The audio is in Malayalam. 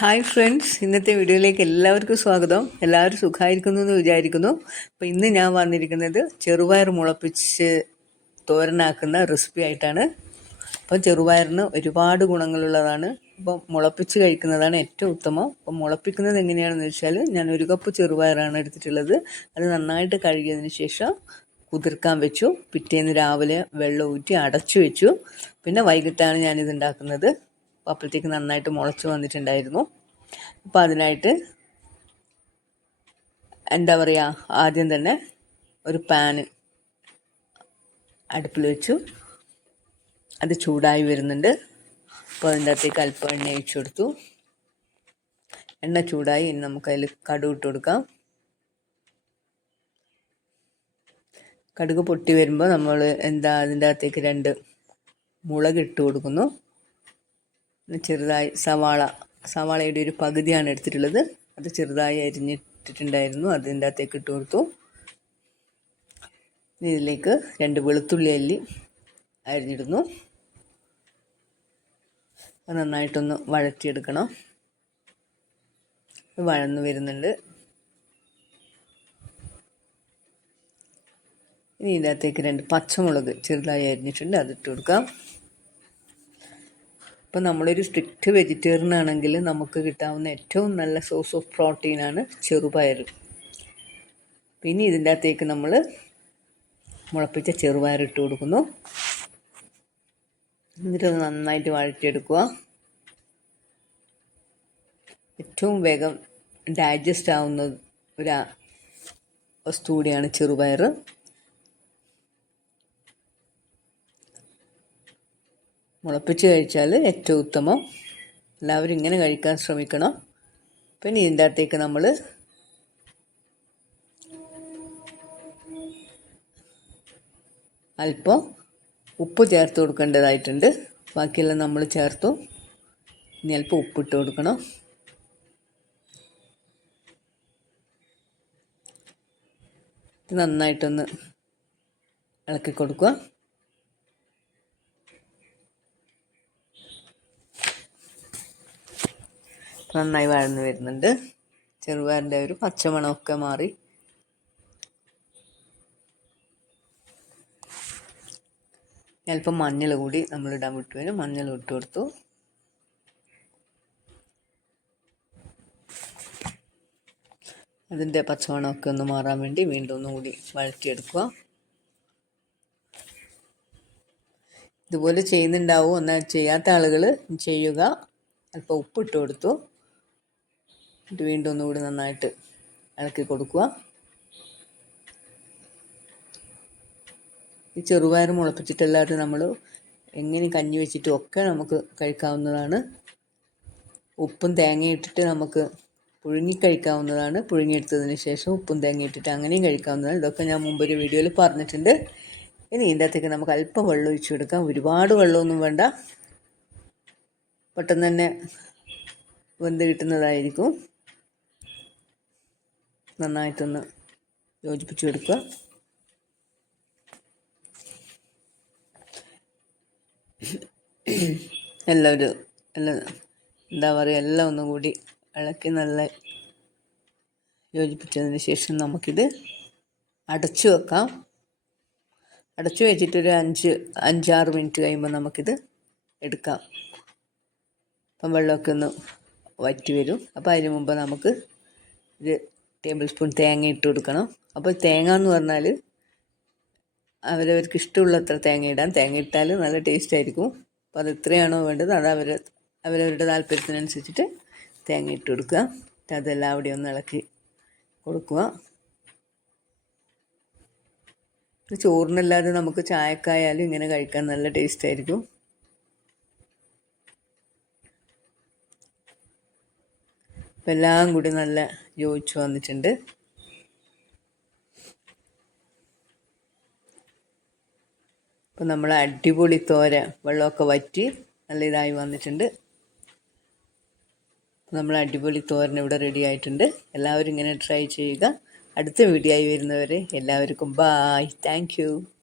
ഹായ് ഫ്രണ്ട്സ് ഇന്നത്തെ വീഡിയോയിലേക്ക് എല്ലാവർക്കും സ്വാഗതം. എല്ലാവരും സുഖമായിരിക്കുന്നു എന്ന് വിചാരിക്കുന്നു. അപ്പോൾ ഇന്ന് ഞാൻ വന്നിരിക്കുന്നത് ചെറുപയർ മുളപ്പിച്ച് തോരനാക്കുന്ന റെസിപ്പി ആയിട്ടാണ്. അപ്പോൾ ചെറുപയറിന് ഒരുപാട് ഗുണങ്ങളുള്ളതാണ്. അപ്പോൾ മുളപ്പിച്ച് കഴിക്കുന്നതാണ് ഏറ്റവും ഉത്തമം. അപ്പോൾ മുളപ്പിക്കുന്നത് എങ്ങനെയാണെന്ന് വെച്ചാൽ ഞാൻ ഒരു കപ്പ് ചെറുപയറാണ് എടുത്തിട്ടുള്ളത്. അത് നന്നായിട്ട് കഴുകിയതിന് ശേഷം കുതിർക്കാൻ വെച്ചു. പിറ്റേന്ന് രാവിലെ വെള്ളം ഊറ്റി അടച്ചു വെച്ചു. പിന്നെ വൈകിട്ടാണ് ഞാനിത് ഉണ്ടാക്കുന്നത്. അപ്പോഴത്തേക്ക് നന്നായിട്ട് മുളച്ച് വന്നിട്ടുണ്ടായിരുന്നു. അപ്പോൾ അതിനായിട്ട് എന്താ പറയുക ആദ്യം തന്നെ ഒരു പാന് അടുപ്പിൽ വെച്ചു. അത് ചൂടായി വരുന്നുണ്ട്. അപ്പോൾ അതിന്റെ അകത്തേക്ക് അല്പം എണ്ണ ഒഴിച്ചു കൊടുത്തു. എണ്ണ ചൂടായി ഇനി നമുക്കതിൽ കടുക് ഇട്ട് കൊടുക്കാം. കടുക് പൊട്ടി വരുമ്പോൾ നമ്മൾ എന്താ അതിന്റെ അകത്തേക്ക് രണ്ട് മുളക് ഇട്ട് കൊടുക്കുന്നു. ചെറുതായി സവാള സവാളയുടെ ഒരു പകുതിയാണ് എടുത്തിട്ടുള്ളത്. അത് ചെറുതായി അരിഞ്ഞിട്ടിട്ടുണ്ടായിരുന്നു. അതിന്റെ അകത്തേക്ക് ഇട്ട് കൊടുത്തു. ഇതിലേക്ക് രണ്ട് വെളുത്തുള്ളി അല്ലി അരിഞ്ഞിടുന്നു. അത് നന്നായിട്ടൊന്ന് വഴറ്റിയെടുക്കണം. വഴന്നു വരുന്നുണ്ട്. ഇനി ഇതിനകത്തേക്ക് രണ്ട് പച്ചമുളക് ചെറുതായി അരിഞ്ഞിട്ടുണ്ട്. അതിട്ട് കൊടുക്കാം. ഇപ്പം നമ്മളൊരു സ്ട്രിക്റ്റ് വെജിറ്റേറിയൻ ആണെങ്കിൽ നമുക്ക് കിട്ടാവുന്ന ഏറ്റവും നല്ല സോഴ്സ് ഓഫ് പ്രോട്ടീനാണ് ചെറുപയർ. പിന്നെ ഇതിന്റെ അകത്തേക്ക് നമ്മൾ മുളപ്പിച്ച ചെറുപയർ ഇട്ട് കൊടുക്കുന്നു. എന്നിട്ടത് നന്നായിട്ട് വഴറ്റിയെടുക്കുക. ഏറ്റവും വേഗം ഡൈജസ്റ്റ് ആവുന്ന ഒരു വസ്തു കൂടിയാണ് ചെറുപയർ. മുളപ്പിച്ച് കഴിച്ചാൽ ഏറ്റവും ഉത്തമം. എല്ലാവരും ഇങ്ങനെ കഴിക്കാൻ ശ്രമിക്കണം. പിന്നെ ഇതിന്റെ അകത്തേക്ക് നമ്മൾ അല്പം ഉപ്പ് ചേർത്ത് കൊടുക്കേണ്ടതായിട്ടുണ്ട്. ബാക്കിയെല്ലാം നമ്മൾ ചേർത്തു. ഇനി അല്പം ഉപ്പിട്ട് കൊടുക്കണം. നന്നായിട്ടൊന്ന് ഇളക്കി കൊടുക്കുക. നന്നായി വഴന്നു വരുന്നുണ്ട്. ചെറുപയറിന്റെ ഒരു പച്ചമണമൊക്കെ മാറി. അല്പം മഞ്ഞൾ കൂടി നമ്മൾ ഇടാൻ വിട്ടുവരും മഞ്ഞൾ ഇട്ട് കൊടുത്തു. അതിന്റെ പച്ചമണമൊക്കെ ഒന്ന് മാറാൻ വേണ്ടി വീണ്ടും ഒന്നുകൂടി വഴറ്റിയെടുക്കുക. ഇതുപോലെ ചെയ്യുന്നുണ്ടാവും. എന്നാൽ ചെയ്യാത്ത ആളുകൾ ചെയ്യുക. അല്പം ഉപ്പിട്ട് കൊടുത്തു. എന്നിട്ട് വീണ്ടും ഒന്നുകൂടി നന്നായിട്ട് ഇളക്കി കൊടുക്കുക. ഈ ചെറുപയർ മുളപ്പിച്ചിട്ടല്ലാതെ നമ്മൾ എങ്ങനെ കഞ്ഞി വെച്ചിട്ടും ഒക്കെ നമുക്ക് കഴിക്കാവുന്നതാണ്. ഉപ്പും തേങ്ങയും ഇട്ടിട്ട് നമുക്ക് പുഴുങ്ങി കഴിക്കാവുന്നതാണ്. പുഴുങ്ങിയെടുത്തതിന് ശേഷം ഉപ്പും തേങ്ങ ഇട്ടിട്ട് അങ്ങനെയും കഴിക്കാവുന്നതാണ്. ഇതൊക്കെ ഞാൻ മുമ്പൊരു വീഡിയോയിൽ പറഞ്ഞിട്ടുണ്ട്. ഇനി ഇതിന്റെ അകത്തേക്ക് നമുക്ക് അല്പം വെള്ളം ഒഴിച്ചു കൊടുക്കാം. ഒരുപാട് വെള്ളമൊന്നും വേണ്ട. പെട്ടെന്ന് തന്നെ വെന്ത് കിട്ടുന്നതായിരിക്കും. നന്നായിട്ടൊന്ന് യോജിപ്പിച്ചു കൊടുക്കുക. എല്ലാവരും എല്ലാം എന്താ പറയുക എല്ലാം ഒന്നും കൂടി ഇളക്കി നല്ല യോജിപ്പിച്ചതിന് ശേഷം നമുക്കിത് അടച്ചു വെക്കാം. അടച്ചു വെച്ചിട്ടൊരു അഞ്ച് അഞ്ചാറ് മിനിറ്റ് കഴിയുമ്പോൾ നമുക്കിത് എടുക്കാം. അപ്പം വെള്ളമൊക്കെ ഒന്ന് വറ്റി വരും. അപ്പോൾ അതിന് മുമ്പ് നമുക്ക് ഒരു ടേബിൾ സ്പൂൺ തേങ്ങ ഇട്ട് കൊടുക്കണം. അപ്പോൾ തേങ്ങ എന്ന് പറഞ്ഞാൽ അവരവർക്ക് ഇഷ്ടമുള്ളത്ര തേങ്ങ ഇടാം തേങ്ങ ഇട്ടാൽ നല്ല ടേസ്റ്റ് ആയിരിക്കും. അപ്പോൾ അത് എത്രയാണോ വേണ്ടത് അത് അവർ അവരവരുടെ താല്പര്യത്തിനനുസരിച്ചിട്ട് തേങ്ങ ഇട്ട് കൊടുക്കുക. അതെല്ലാം അവിടെ ഒന്ന് ഇളക്കി കൊടുക്കുക. ചോറിനല്ലാതെ നമുക്ക് ചായക്കായാലും ഇങ്ങനെ കഴിക്കാൻ നല്ല ടേസ്റ്റ് ആയിരിക്കും. എല്ലാം കൂടി നല്ല യോജിച്ച് വന്നിട്ടുണ്ട്. അപ്പം നമ്മൾ അടിപൊളി തോര വെള്ളമൊക്കെ വറ്റി നല്ല ഇതായി വന്നിട്ടുണ്ട്. നമ്മൾ അടിപൊളി തോരൻ ഇവിടെ റെഡി ആയിട്ടുണ്ട്. എല്ലാവരും ഇങ്ങനെ ട്രൈ ചെയ്യുക. അടുത്ത വീഡിയോ ആയി വരുന്നവരെ എല്ലാവർക്കും ബായ് താങ്ക്